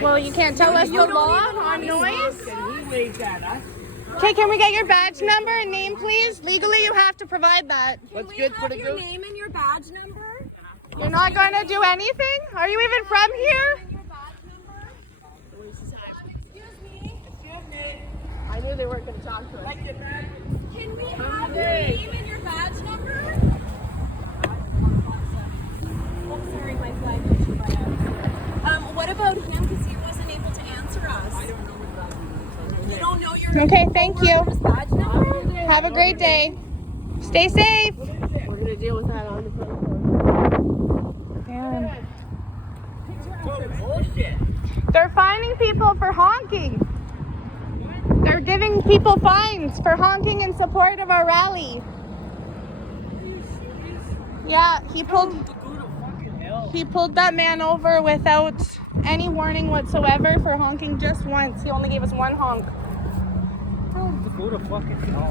Well, you can't tell us the law on noise. He waves at us. Okay, can we get your badge number and name, please? Legally, you have to provide that. What's good for the your name and your badge number? You're not going to do anything? Are you even from here? I knew they weren't going to talk to us. Can we have your name and your badge number? Oh, sorry, my flag issue by accident. What about him? Because he wasn't able to answer us. I don't know his badge number. You don't know your Okay, thank you. badge number? Have a great day. Stay safe. We're going to deal with that on the front. Damn. Bullshit. They're fining people for honking. They're giving people fines for honking in support of our rally. Yeah, he pulled that man over without any warning whatsoever for honking just once. He only gave us one honk. Go to fucking hell.